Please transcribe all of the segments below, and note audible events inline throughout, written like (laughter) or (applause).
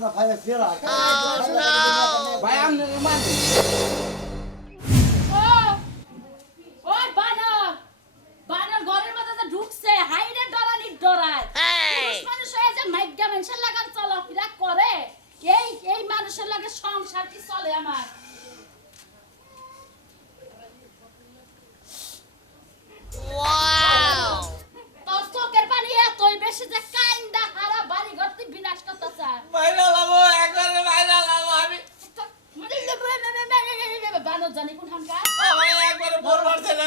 টান্দা ফাইরা ছিড়া ভাই আপনি মান ঢুকছে হাইরে ডরানি ডরায় মানুষ হয়ে যে মাইগ্যা মানুষের লাগান চলাফেরা করে এই এই মানুষের লাগে সংসার কি চলে আমার? তোর চোখের পানি এতই বেশি যে কাইন্দা হারা বাড়ি ঘর বাইরে লাবো একবারে বাইরে লাবো আমি বানর জানি কোন হানকা আমি একবারে ভোর মারছে না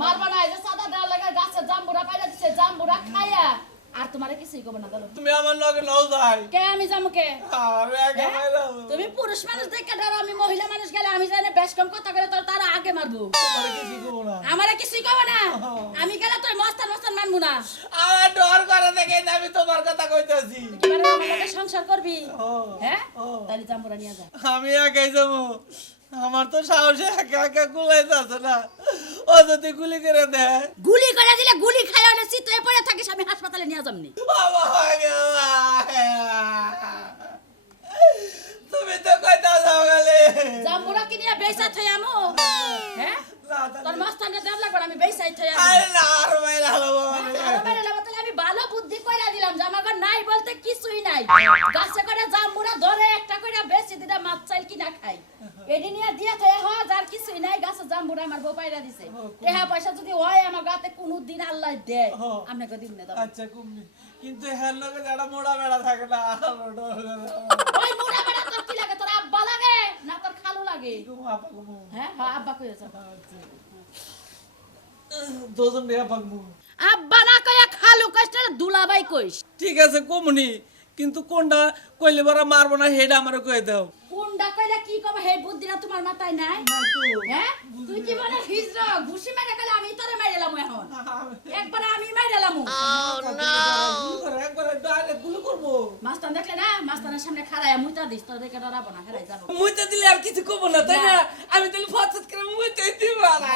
মারবা না এই যে সাদা দেওয়ার লাগে গাছে জাম্বুরা পাইরা দিছে জাম্বুরা খাইয়া। আর তোমারে কিছুই কবে না গেল তুমি আমার লগে নও যাই। কে আমি যাব কে? আমি একা হ্যাঁ? তুমি পুরুষ মানুষ দেখে ধরো আমি মহিলা মানুষ গেলে আমি জানি বেশ কম কথা করে তোর তারা আগে মারবো। তোমার কিছু কবো না। আমারে কিছুই কবে না? আমি গেলে তোর মস্তান মস্তান মানবো না। আমার ডর করে দেখে আমি তোমার কথা কইতাছি। এবারে আমার সংসার করবি? হ্যাঁ? তাহলে জাম্বুরা নিয়ে যা। আমি একাই যাব আমার তো সাহসে একা একা গুলাইতেছে না। ও যদি গুলি করে দেয়। গুলি করে দিলে গুলি অনেক চিত্রে পড়ে থাকিস আমি হাসপাতালে নিয়ে তুমি তো কইতা যাও গেলে জাম্বুরা কি নিয়ে বেসা থই আমু। হ্যাঁ? তোর মস্তানটা দেব লাগবে আমি বেসাই থই আমু। আরে না আর বাইরে হলো বাইরে আমি ভালো বুদ্ধি কইরা দিলাম যে আমার নাই বলতে কিছুই নাই। গাছে করে জাম্বুরা ধরে একটা কইরা বেশি দিটা মাছ চাইল কিনা খাই। এডি নিয়ে দিয়া থয়ে হয় যার কিছুই নাই গাছে জাম্বুরা আমার বউ পাইরা দিছে। টাকা পয়সা যদি হয় আমার গাতে কোনো দিন আল্লাহ দেয়। আপনাকে দিন না আচ্ছা কিন্তু লগে যারা মোড়া বেড়া থাকে না। ওই মুড়া বেড়া তোর কি লাগে? তোর আব্বা লাগে না তোর খালু লাগে? হ্যাঁ হ্যাঁ আব্বা দুজন রে আপা কুমু। আব্বা না কইয়া খালু কইছ দুলাবাই কইস ঠিক আছে কুমনি। কিন্তু কোনটা কইলে বড় মারবো না হেডা আমারে কই দাও। কোনটা কইলে কি কব? হে বুদ্ধিটা তোমার মাথায় নাই? হ্যাঁ? তুই কি মনে হিজরা ঘুষি মেরে গেলে আমি তোরে মাইরালাম এখন। (laughs) একবার আমি মাইরালাম একবারে ডাইরেক্ট গুলি করব মাস্টার দেখলে না? মাস্টারের সামনে খাড়ায় মুইতা দিস তোর দেখে ডরাবো না খাড়াই যাব। মুইতে দিলে আর কিছু কব না তাই না? আমি তাহলে ফচত করে মুইতে দিব না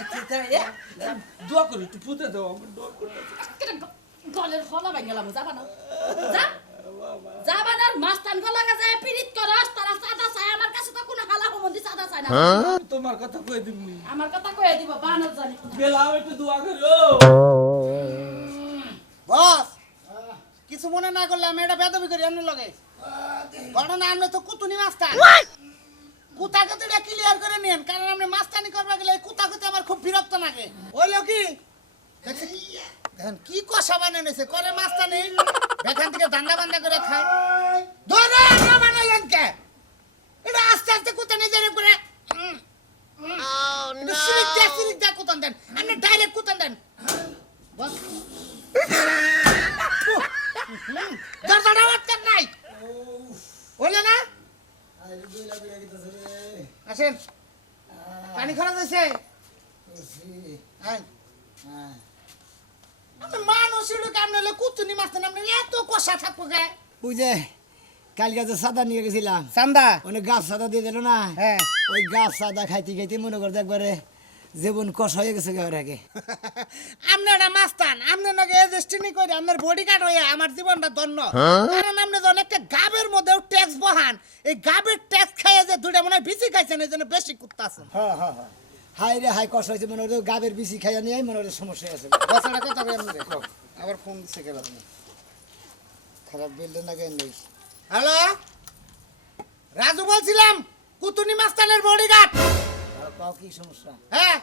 আচ্ছা যা, যা। দোয়া করি একটু পুঁতে দাও আমার দোয়া করি। গলের ফলা ভাই গেলাম যাবা না? যা যাবা না মাস্টার গলাকে যায় পিরিত করস তারা সাদা চায় আমার কাছে তো কোনো হালা হুমন্দি সাদা চায় না। তোমার কথা কই দিবনি আমার কথা কয়ে দিব বানর জানি বেলাও একটু দোয়া করো। বস কিছু মনে না করলে আমি এটা বেদবি করি এমনি লগে। ঘটনা আমরা তো কুতুনি মাস্টার। কুতা কুতিটা ক্লিয়ার করে নিন কারণ আপনি মাস্টানি করবা গেলে এই কুতা কুতি আমার খুব বিরক্ত লাগে। ওই লোকি দেখেন কি কষা বানিয়ে নিছে করে মাস্টানি এখান থেকে দান্ডা বান্দা করে খায় ধরে আমরা বানাইলেন কে এটা আস্তে আস্তে কুতা নিজের উপরে। সিরিক দিয়ে সিরিক দিয়ে দেন। আপনি ডাইরেক্ট কুতান দেন। বস। দরজাটা বাচ্চার নাই। হইলে না? আসেন। পানি খরচ হয়েছে। আয়। আপনি মানুষ এগুলো কেমন হলে কুতুনি মারতেন আপনি এত কষা থাকব গে বুঝে কালকে যে সাদা নিয়ে গেছিলাম। চান্দা অনেক গাছ সাদা দিয়ে দিল না? হ্যাঁ। ওই গাছ সাদা খাইতে খাইতে মনে করতে একবারে জীবন কষ হয়ে গেছে আগে। (laughs) আপনি একটা মাস্তান আপনি নাকি এজেস্টিনি করে আপনার বডি গার্ড হয়ে আমার জীবনটা ধন্য। কারণ আপনি যখন একটা গাবের মধ্যেও ট্যাক্স বহান এই গাবের ট্যাক্স খাইয়ে যে দুটা মনে হয় বেশি খাইছেন এই জন্য বেশি কুত্তা আছেন হ্যাঁ হ্যাঁ হ্যাঁ। হাই রে হাই কষ্ট হয়েছে মনে হচ্ছে গাবের বিচি খাইয়া নিয়ে মনে হচ্ছে সমস্যা আছে বছরটা কথা বলে দেখো? আবার ফোন দিচ্ছে গেল খারাপ বিল্ডিং না কেন নেই হ্যালো? রাজু বলছিলাম কুতুনি মাস্তানের বডি গার্ড পাও কি সমস্যা? হ্যাঁ?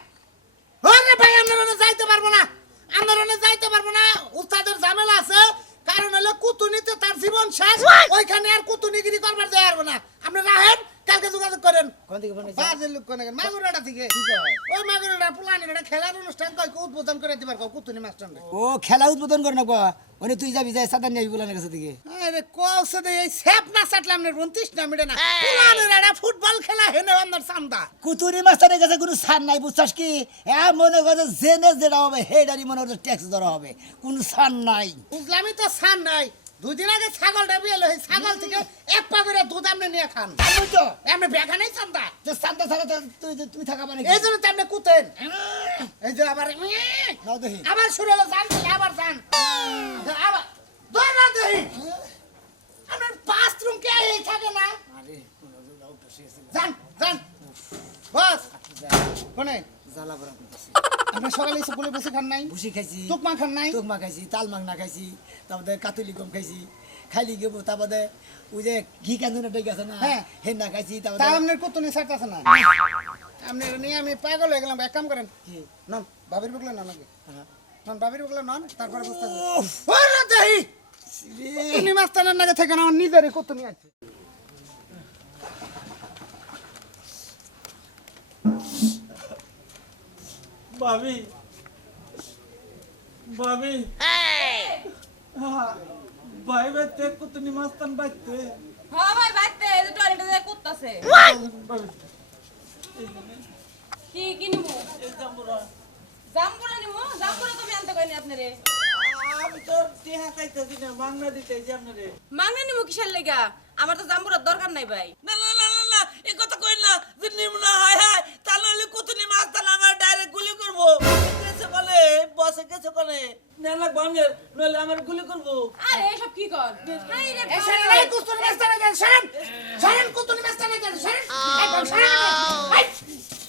ওরে ভাই আন্দোলনে যাইতে পারব না। আন্দোলনে যাইতে পারব না। উস্তাদের ঝামেলা আছে। কারণ হলো কুতুনিতে তার জীবন শেষ। ওইখানে আর কুতুনিগিরি করবার পারব না। আপনি রাহেন যোগাযোগ করেন। কোন দিকে ফোন বাজে লোক কোনে মাগুরাটা থেকে। ওই মাগুরাটা পুলানির একটা খেলার অনুষ্ঠান কয় উদ্বোধন করে দিবার কও কুতুনি মাস্টার ও খেলা উদ্বোধন করে না কো ওনে তুই যাবি যাই সাদা নিয়ে বলার কাছে দিকে। আরে কওছে দে এই সেপ না সাটলাম নে 29 না মিডে না। পুলানির একটা ফুটবল খেলা হেনে আমার সামদা মাস্টারের কাছে কোনো ছাড় নাই বুঝছাস কি? হ্যাঁ মনে করে জেনে যেটা হবে হেডারি মনে করে ট্যাক্স ধরা হবে। কোনো ছাড় নাই। বুঝলামই তো সান নাই। দুদিন আগে ছাগলটা বিয়ে লই ছাগল থেকে এক পা করে দুধ আপনি নিয়ে খান। আমি তো। আপনি বেগা নেই চান্দা। তো শান্ত থাকা তো তুই তুই থাকা মানে এই জন্য তো আপনি কুতেন। এই যে আবার আবার শুরু হলো জান আবার জান আবার দই না দেই আপনার বাথরুম কে এই থাকে না? আরে কোনো জোড়া উঠে শেষ জান জান বস। কোনে? জ্বালা বড়া আপনি সকালে বসে খান নাই? ভুসি খাইছি। তুকমা খান নাই? তুকমা খাইছি তাল মাংনা খাইছি তারপরে কাতুলি গম খাইছি খাইলি গেবো তারপরে ওই যে ঘি কান্দুনা ডেকে আছে না হ্যাঁ। হেন্না খাইছি তারপরে আপনার কুতুনি সাইট আছে না? আপনি নিয়ে আমি পাগল হয়ে গেলাম এক কাম করেন। কি? নন বাবির বুকলে আগে। হ্যাঁ। নন বাবির বুকলে নন তারপরে বুঝতে ওরে দেহি মাস্তানের নাগে থেকে না আমার নিজেরই কুতুনি আছে। ভাবি। ভাবি। ভাই ভাই তে কুতনি মাস্তান বাইতে। হ্যাঁ ভাই বাইতে এই যে টয়লেটে যে কুত্তাছে। ভাবি। কি কি নিমু? এই জাম্বুরা। জামপুরা নিমু? জামপুরা তুমি আনতে কইনি আপনারে। আমি তো টেহা না মাংনা দিতেছি আপনারে। মাংনা নিমু কিসের লেগা? আমার তো জামপুরার দরকার নাই ভাই। না না না না না এই কথা কই না যে নিমনা হায় হায় তাহলে হলে কুতনি মাস্তান আমার করব? গেছে বলে বসে গেছে বলে না না বাঙ্গের নইলে আমার গুলি করব। আরে এসব কি কর? হাই রে এই কুতুনি কুতুনি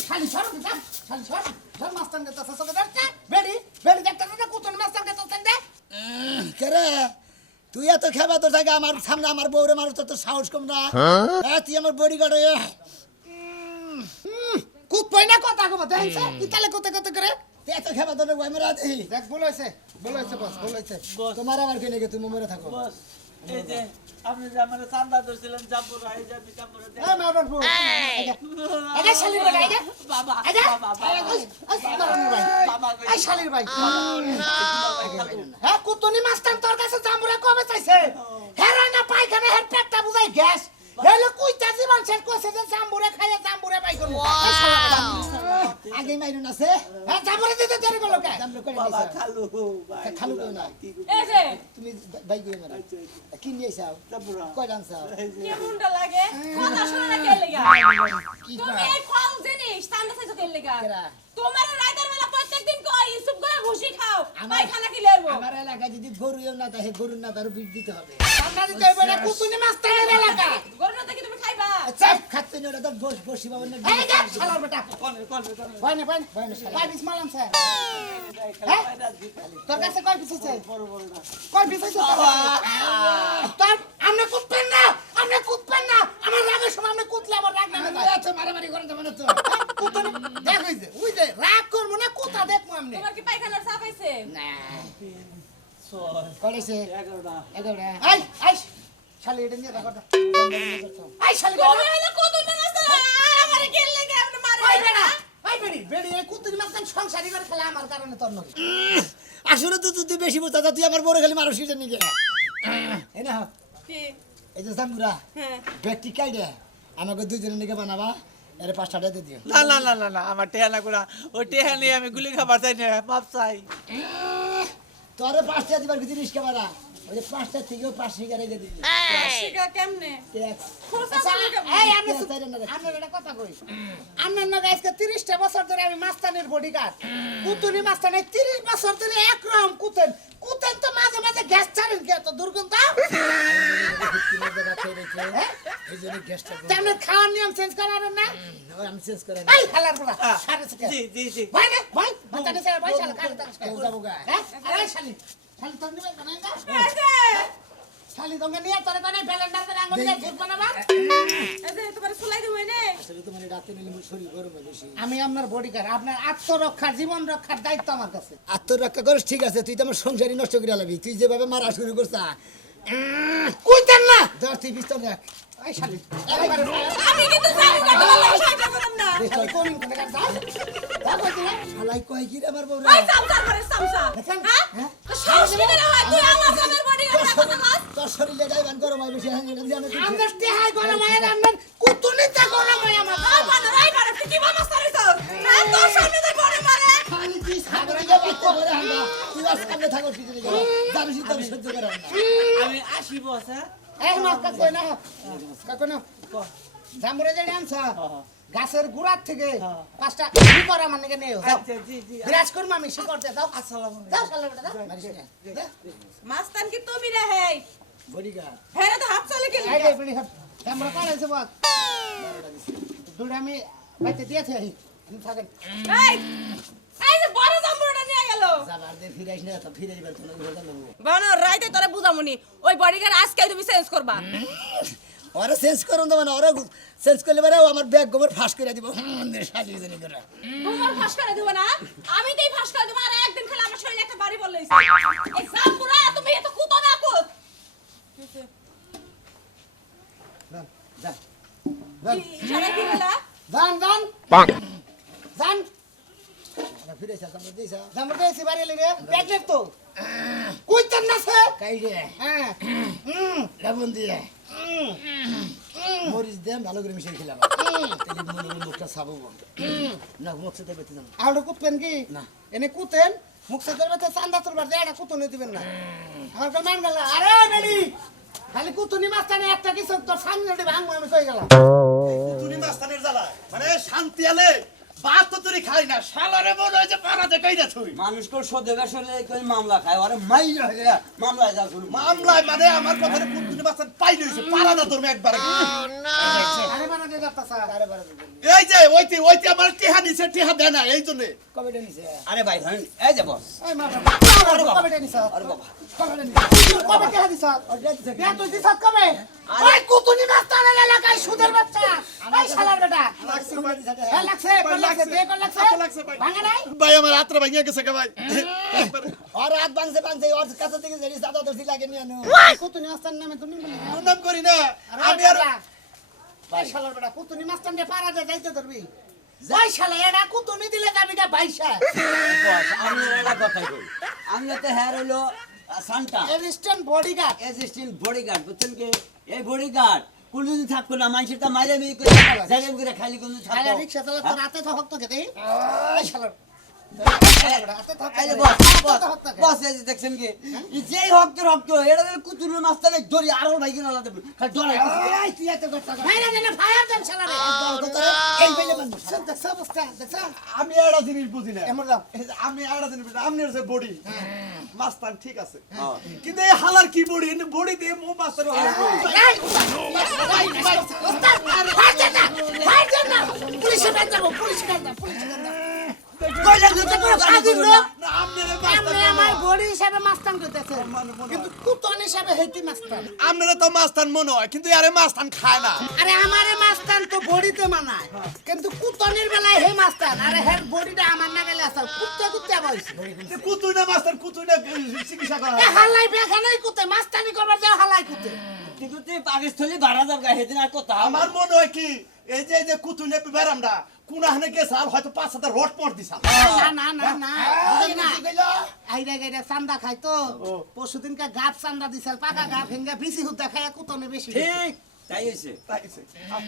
খালি খালি মাস্তান তাসা সকে বেডি বেডি দেখতে না কুতুনি কে তাসা দে কেরে তুই এত খেবা তোর জায়গা আমার সামনে আমার বউরে মানুষ তোর তো সাহস কম না। হ্যাঁ? তুই আমার বডি গার্ড কুত পয় না কথা কব দেখছ? ইতালে কত কত করে। এত খেবা তোর বই মেরা দেই দেখ ভুল হইছে বস ভুল হইছে তোমার আমার কেনে গে তুমি মরে থাকো। বস এই যে আপনি যে আমার চান্দা ধরছিলেন জাম্বুরা এই যে আমি জাম্বুরা এই মারবার ভুল। আগে শালির ভাই আগে বাবা আগে বাবা এই ভাই। বাবা এই শালির ভাই। হ্যাঁ কুতুনি মাস্তান তোর কাছে জামুরা কবে চাইছে? হেরা না পায়খানা হের পেটটা বুঝাই গ্যাস। হেলে কুইতা জীবন শেষ করছে যে জামুরা খাইয়ে জামুরা পাই করব আগে মাইরুন আছে। হ্যাঁ জামুরা দিতে দেরি করল কে? দাম করে বাবা খালু ভাই খালু কই না। এই যে। তুমি বাই গই মারা। কি নিয়ে আইছাও জাম্বুরা কয় দাম চাও? কেমনটা লাগে? কথা শুনে না কে লেগা? কি তুমি এই ফল জিনিস কে লেগা? তোমার রাইতের বেলা প্রত্যেকদিন কই করে ভুসি খাও আমার- পায়খানা কি লেরবো? আমার এলাকায় যদি গরু না তাহে গরু না তার বিট দিতে হবে। আমরা দিতে হইবে না কুতুনি এলাকা থেকে তুমি খাইবা চাপ খাচ্ছে না ওটা তো বস বসি বাবা না এই যা শালার বেটা কোনে কোনে কোনে ভাই না ভাই না শালা। ভাই বিস মালাম স্যার হ্যাঁ? তোর কাছে কয় পিস আছে? বড় বড় না কয় পিস আছে তোর? আপনি কুতবেন না আপনি কুতবেন না। আমার রাগের সময় আপনি কুতলে আমার রাগ না যায় এত মারামারি করে দেবো না তো। কুতুনি দেখ যে ওই যে রাগ করব না কুতা দেখব আপনি তোমার কি পায়খানার সাফ হইছে? ছয় করেছে এগারোটা এগারোটা। আই আই শালি এটা নিয়ে দেখো আই শালি তুমি হইল কত দিন আসতে আমারে কে লেগে আপনি মারে আই বেড়া আই বেড়ি বেড়ি এই কুতুনি মাস্তান সংসারী করে খেলা আমার কারণে তোর নয় আসলে তো তুই বেশি বুঝতা তুই আমার বড় খালি মানুষ হিসেবে নিকে এই না কি? এই যে জাম্বুরা হ্যাঁ। ব্যক্তি কাইডে আমাকে দুইজনের নিকে বানাবা এর পাঁচটা টাকা দিও। না না না না না আমার টেহা না করা ওই টেহা নিয়ে আমি গুলি খাবার চাই না মাপ চাই। তোরে পাঁচটা দিবার কিছু রিস্কা বাড়া ওই পাঁচটা থেকেও পাঁচ টাকা রেখে দিবি কেমনে? আচ্ছা, কথা কই। আপনার নগে আজকে তিরিশটা বছর ধরে আমি মাস্তানের বডিগার্ড কুতুনি মাস্তানের তিরিশ বছর ধরে একরকম কুতেন। কুতেন তো মাঝে মাঝে গ্যাস ছাড়েন কে? তো দুর্গন্ধ? (laughs) তেমনি খাওয়ার নিয়ম চেঞ্জ করার না? আমি চেঞ্জ করে এই খালার বলা জি জি জি। ভাই রে ভাই মাতানে স্যার ভাই শালা খালি তাকে কেউ যাব গা হ্যাঁ? আরে শালি। শালি তোর নিবে না? না শালি তোকে নিয়ে তোরে কানে ব্যালেন্ডার করে আঙ্গুল দিয়ে ঝুট বানাবা এই যে তোমার সুলাই দিমু নে আসলে তোমার রাতে নিলে মোর শরীর গরম হয় বেশি। আমি আপনার বডিগার্ড আপনার আত্মরক্ষা জীবন রক্ষার দায়িত্ব আমার কাছে। আত্মরক্ষা করিস ঠিক আছে তুই তো আমার সংসারই নষ্ট করে লাবি। তুই যেভাবে মারা শুরু করছিস কইতেন না! দশ তুই পিস্তল রাখ। না না যা যা শালাই কয় কি রে আমার দেখেন? হ্যাঁ? হ্যাঁ? তো কি হয় আমার তোর শরীরে গাইবান গরম হয় বেশি হ্যাঁ জানো তুই আমাদের টেহাই গরম হয় রান্নার কুতুনিতে গরম হয় আমার ওই বানর ওই বানর তুই কি বানাস তারিস হ্যাঁ তোর সামনে তো বড় মারে। খালি তুই সাগরে গিয়ে বাচ্চা করে হাঁটা তুই আর সামনে থাকো কিছু নেই যাবি। শীত সহ্য করে আমি আসি বস হ্যাঁ এই মাছ কাকু না কাকু না জামরে যে আনছ? গাছের গুড়ার থেকে পাঁচটা কি করা মানে আচ্ছা জি জি। বিরাজ করব আমি সে করতে দাও। মাস্তান কি তুমি রে হেই? হেরে তো হাত চলে গেলি। এই রে বিড়ি হাত। জামরে কাড়াইছে বাদ দুটো আমি বাইতে দিয়েছি থাকেন এই এই যে বড় জাম্বুরটা না বানর রাইতে তোরে বুঝামুনি। ওই বডি গার্ড আজকে তুমি চেঞ্জ করবা। ওরা চেঞ্জ করুন তো মানে ওরা চেঞ্জ করলে পরে আমার ব্যাগ গোবর ফাঁস করে দিব। সাজিয়ে জানি করে তোমার ফাঁস করে দেবো না? আমি তেই ফাঁস করে দেবো আর একদিন খেলে আমার শরীরে একটা বাড়ি বললে এই জাম্বুরা তুমি এত কুতো না কুত। যা যা ইশারা কি বলা যান যান যান ফিরে যা আমরা দিয়েছা জামরে দিয়েছি বাড়ি লেগে প্যাকেট তো। কইতেন না সে? কাই রে? হ্যাঁ। লবণ দিয়ে। মরিচ দেন ভালো করে মিশিয়ে খেলাম। তেলে মনে মনে মুখটা সাবো না মুখ সাথে বেঁচে যাব আউডে কি? না। এনে কুতেন মুখ সাথে বেতে চান্দা তোরবার এটা দিবেন না। আমার তো মান গেল। আরে বেডি খালি কুতুনি মাস্তানে একটা কিছু তোর সামনে ভাঙবো আমি কই গেলাম। তুমি মাস্তানের জ্বালা মানে শান্তি আলে। ভাত তো তুই খাই না শালারে মনে হয় যে পাড়াতে কই তুই। মানুষ কোন সদেগা শরীরে কই মামলা খায়? আরে মাই হয়ে মামলায় যা শুরু। মামলায় মানে আমার কথা কুন্তুনি মাস্তান পাই লইছে পাড়া না তোর একবারে আরে বানা দিয়ে যাত্তা স্যার। আরে বানা এই যে ওইতে ওইতে আমার টিহা নিছে টিহা দেয় না এই জন্য। কবে নিছে? আরে ভাই ধরেন এই যে বস। এই মা কবে টেনি আরে বাবা। কবে টেনি কবে কে হাদি স্যার বিয়া তুই দি কবে? ওই কুতুনি মাস্তানের এলাকায় সুদের বাচ্চা এই শালার বেটা। লাগছে কোন লাগছে দে কোন লাগছে লাগছে ভাই। ভাঙা নাই? ভাই আমার রাত্রে ভাঙিয়া গেছে কে ভাই। আর রাত ভাঙছে ভাঙছে ওর কাছে থেকে জানিস দাদা দর্শি লাগে নিয়ে আনো কুতুনি মাস্তান নামে তুমি বলি নাম করি না। আমি আমি আর আর শালার বেটা কুতুনি মাস্তান দিয়ে পারা যায় যাইতে ধরবি? যাই শালা এডা কুতুনি দিলে যাবি গা বাইশা। আমি একটা কথা কই। আমি তো হ্যার হলো সান্টা এরিস্টন বডিগার্ড। অ্যাসিস্ট্যান্ট বডিগার্ড বুঝছেন কি? এই বডিগার্ড। কোনদিন থাকব না? মানুষের তো মাইরে মেয়ে করে খালি কোনদিন থাকব। রিক্সা চালা তোর হাতে তো হক তো খেতে দেখছেন কি এই যেই হক্ত রক্ত এটা কুতুরের মাস্তানে ধরি আরও ভাই কিনা আলাদা খালি ডরাই তুই এত কথা আমি একটা জিনিস বুঝি না আমি একটা জিনিস বুঝি না, আপনার বডি মাস্তান ঠিক আছে কিন্তু এই হালার কি বডি বডি দিয়ে মো পুলিশে পুলিশে পুলিশে যাব কইলা দিতে পুরো স্বাধীন লোক না। আপনি আমার বড়ি হিসাবে মাস্তান করতেছে কিন্তু কুতন হিসাবে হেতি মাস্তান আপনারা তো মাস্তান মনে হয় কিন্তু আরে মাস্তান খায় না। আরে আমারে মাস্তান তো বড়িতে মানায়। কিন্তু কুতনের বেলায় হে মাস্তান আরে হের বড়িটা আমার না গেলে আসার কুত্তে কুত্তে বইছে কুতুই না মাস্তান কুতুই না চিকিৎসা করা। হালাই বেখানাই কুতে মাস্তানি করবার দেও হালাই কুতে কিন্তু তুই পাকিস্তানি ভাড়া যাবে হেদিন আর কথা আমার মনে হয় কি এই যে এই যে কুতুই না কোন হানে গেছে আর হয়তো পাঁচ হাজার রড পর দিছা। না না না না বুঝলি না? আইরা গাইরা চান্দা খাই তো। পরশু দিনকে গাপ চান্দা দিছিল পাকা গাপ হেঙ্গা বেশি হুদা খায় কুতনে বেশি ঠিক। তাই হইছে তাই সে। আ-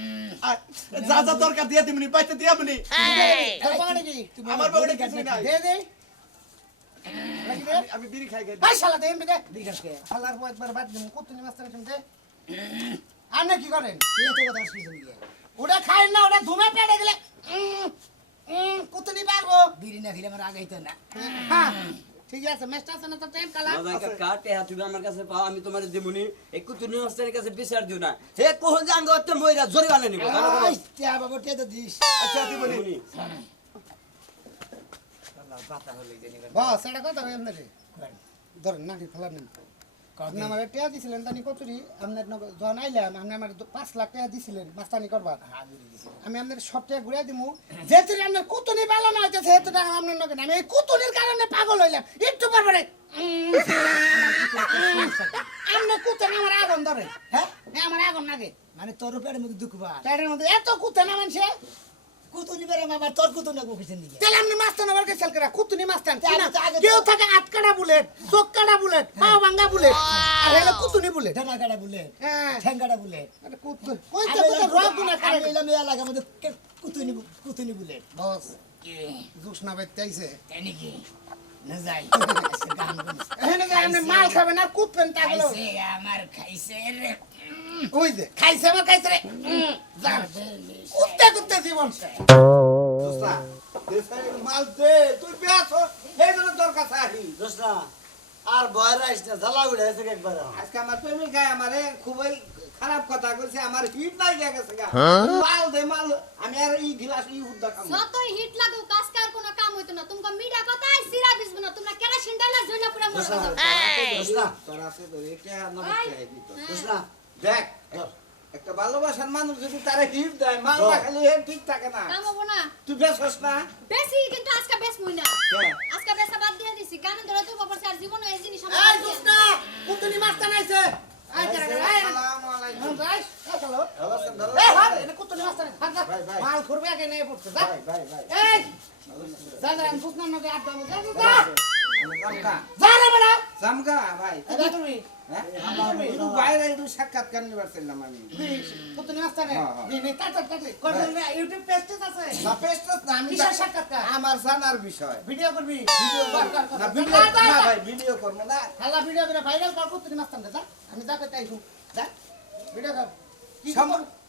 আ- যা যা দরকার দিয়ে দিবনি পাইতে দিয়া মনি। তোর পকেটে কি? আমার পকেটে কিছুই নাই। দে দে। আমি বিড়ি খাই খাই ভাই শালা দেন দে বিকাশ কে শালার বউ একবার বাদ দিন কুতুনি মাস্টার শুনতে আপনি কি করেন কথা ওটা খায় না ওটা ধুমে পেটে গেলে উম, উম, কুতুনি পারব বিড়ি না খেলে আমার আগাইতো না। হ্যাঁ। ঠিক আছে মেস্টার আছে না তো টাইম কালা। মজাইকা কাটে হাত তুমি আমার কাছে পাও আমি তোমার দিমুনি একটু তুমি মাস্টারের কাছে বিচার দিও না। হে কোহন জাঙ্গ হচ্ছে মইরা জরিমানা নিব। আই, বাবা টিয়া তো দিস। আচ্ছা দিবনি দিমুনি বাস এটা কথা ধরেন নাকি ফেলার নেন আপনি আমার টিয়া দিছিলেন তানি কচুরি আপনার যখন আইলাম আপনি আমার পাঁচ লাখ টাকা দিছিলেন মাস্তানি করবার। আমি আপনার সব টাকা ঘুরাই দিমু। যেহেতু আপনার কুতুনি ভালো না হইতেছে সেহেতু টাকা আপনার নগদ আমি এই কুতুনির কারণে পাগল হইলাম। একটু পরে আপনি কুতুন আমার আগুন ধরে। হ্যাঁ? হ্যাঁ, আমার আগুন লাগে। মানে তোর পেটের মধ্যে দুঃখ পেটের মধ্যে এত কুত্তা না মানুষে কুতুনি বেড়ে মামা তোর কুতুনি বকিছেন দিকে তাহলে আপনি মাস্তান আবার গেছেন কেরা? কুতুনি মাস্তান আগে- কেউ থাকে আট কাটা বুলেট চোখ কাটা বুলেট পা ভাঙ্গা বুলেট আর হলো কুতুনি বুলেট। ঠেঙ্গা কাটা বলে হ্যাঁ। ঠেঙ্গাটা আরে কুতু কই তো কই রগ গুনা আমি খারাপ এলাম মধ্যে কুতুনি কুতুনি বলে বস জুস না বাইতে তাই নাকি না যাই। গান গুন এখানে আপনি মাল খাবেন আর কুতবেন তাগলো আমার খাইছে রে। ওই যে খাইছে আমার খাইছে রে। কুত্তে কুত্তে জীবন দেশে মাল দে তুই বেশ এই জন্য তোর কাছে আহি দোস্তা আর ভয় রাইস না জ্বালা উড়ে গেছে একবার। আজকে আমার প্রেমিক গায়ে আমারে খুবই খারাপ কথা কইছে আমার হিট নাই গিয়ে গেছে গা। মাল দে মাল। আমি আর এই গিলাস এই উদ্দা হিট কোনো কাম হইতো না। তোমাকে মিডা কথাই সিরা বিজবো না। তোমরা কেরাসিন ডাইলা জইলা পুরা মরে যাও দোস্তা। তোর আছে তোর এটা নবত চাই দিত। দোস্তা দেখ একটা ভালোবাসার মানুষ যদি তারে হিট দেয় মাল না খালি হে ঠিক থাকে না। কাম হব না। তুই বেসস না। বেশি কিন্তু আজকে বেশ মুই না? আজকে বেশা বাদ দিয়ে দিছি। গানে ধরে তুই বাবার স্যার জীবন এই জিনিস আমার এই দোস্তা কুতুনি মাস্তা নাইছে। আই কেন এই আসসালামু আলাইকুম। রাইস হ্যালো এই হার এটা কুতুনি মাস্তা নাই ভাই মাল করবে আগে নেই পড়ছে। যা। ভাই ভাই এই। যা যা আমি কুতনা নকে আড্ডা মে যা যা জামকা যা রে বেটা জামকা ভাই এটা তুমি। একটু বাইরে একটু সাক্ষাৎকার নিবার চাইলাম আমি? কুতুনি মাস্তা নে নি নি তাতা তাতা করে ইউটিউব পেজ আছে? না পেজ না আমি কিসের সাক্ষাৎকার? আমার জানার বিষয়। ভিডিও করবি? না ভাই ভিডিও করব না। খালা ভিডিও করে ভাইরাল কর কুতুনি মাস্তা নে আমি যা কইতাই যা ভিডিও কর।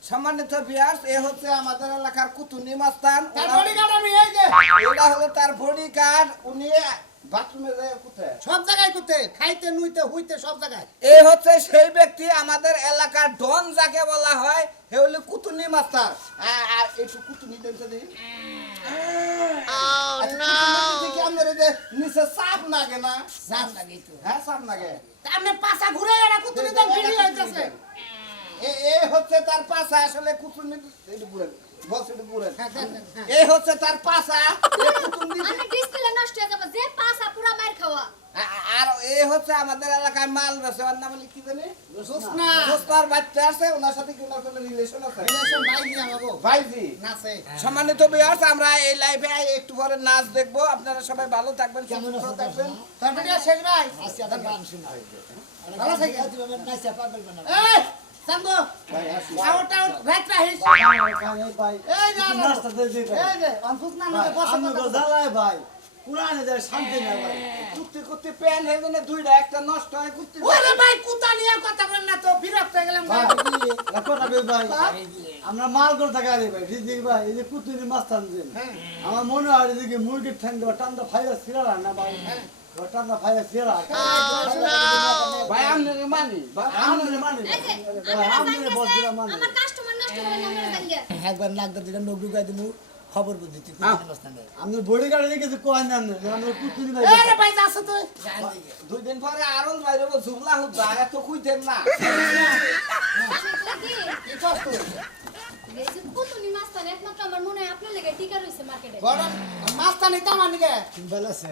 সম্মানিত বিয়ার্স এ হচ্ছে আমাদের এলাকার কুতুনি মাস্তান তার বডিগার্ড আমি এই যে। এটা হলো তার বডি গার্ড উনি বাথরুমে যায় কোথায়? সব জায়গায় করতে খাইতে নুইতে হুইতে সব জায়গায়। এ হচ্ছে সেই ব্যক্তি আমাদের এলাকার ডন যাকে বলা হয় হে হলো কুতুনি মাস্টার। আর আর একটু কুতুনি দেনতে দিই কি এই নিচে চাপ লাগে না? সাপ লাগে হ্যাঁ চাপ লাগে আপনি পাছা ঘুরে এরা কুতুনি দেন ভিডিও হইতাছে। এ এ হচ্ছে তার পাশা আসলে কুতুনি বস হ্যাঁ হ্যাঁ হচ্ছে তার কুতুনি আমি ডিসপ্লে নষ্ট হয়ে যাব যে পাসা পুরা মার খাওয়া আ- আর এ হচ্ছে আমাদের এলাকায় মাল বেছে ওর নাম কি জানি? জোসনা বাচ্চা আছে ওনার সাথে কি ওনার কোনো রিলেশন আছে? ভাই ভাইজি। নাচে। সম্মানিত বিয়ার্স আমরা এই লাইভে একটু পরে নাচ দেখব। আপনারা সবাই ভালো থাকবেন সুস্থ থাকবেন। তোর ভিডিও শেষ ভাই আজকে আবার গান শোনা ভালো থাকি। তুমি আমার নাইসা পাগল বানাও। এই সাঙ্গো। আউট আউট রাইট ভাই এই যে ভাই এই যে অনফুস না আমাকে বসে কথা ভাই। পুরানে যায় শান্তি না ভাই। কুত্তি কুত্তি প্যান হয়ে গেলে দুইটা একটা নষ্ট হয় কুত্তি ওরে ভাই কুতা নিয়ে কথা বলেন না তো বিরক্ত হয়ে গেলাম ভাই। কথা কই ভাই। আমরা মাল করে থাকা রে ভাই রিজিক ভাই এই যে কুতুরি মাস্তান যে আমার মনে হয় এদিকে মুরগির ঠ্যাং দেওয়া টান্দা ফাইরা ছিড়া না ভাই? টান্দা ফাইরা ছিড়া ভাই আমি মানি আমরা মানে। জান বস দিলাম মানে। আমার কাস্টমার নষ্ট হবে না আমরা একবার নাক দিলে নখ ঢুকাই দিমু। খবর বুঝি তুই কুতুনি মাস্তান রে আমি বডি গার্ডে দেখেছি কোয়া নাম নেই আমরা কুতুরি ভাই এই রে ভাই গান দিকে দুই দিন পরে আরও ঝুবলা হুদা এত খুঁজতেন না। আমি তো কি? কি করছ তুই এই যে পুতুনি মাস্তান একমাত্র আমার মনে হয় আপনার লেগে টিকা রইছে মার্কেটে গরম মাছটা নিতে আমার নিকে ভালো আছে।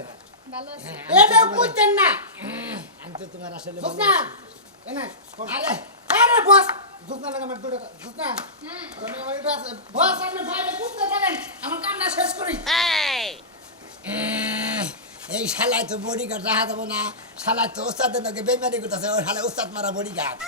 ভালো আছে? এটা কইতেন না। আমি তো তোমার আসলে বুঝ না। এনে আরে আরে বস। বুঝ না আমার দুটো জুতনা হ্যাঁ। তুমি আমার এটা আছে। বস আপনি বাইরে কুত্তে থাকেন। আমার কান্না শেষ করি। এই। শালায় তো বডি গার্ড রাখা দেবো না। শালায় তো ওস্তাদের নাকি বেমানি করতেছে। ওর শালায় ওস্তাদ মারা বডি গার্ড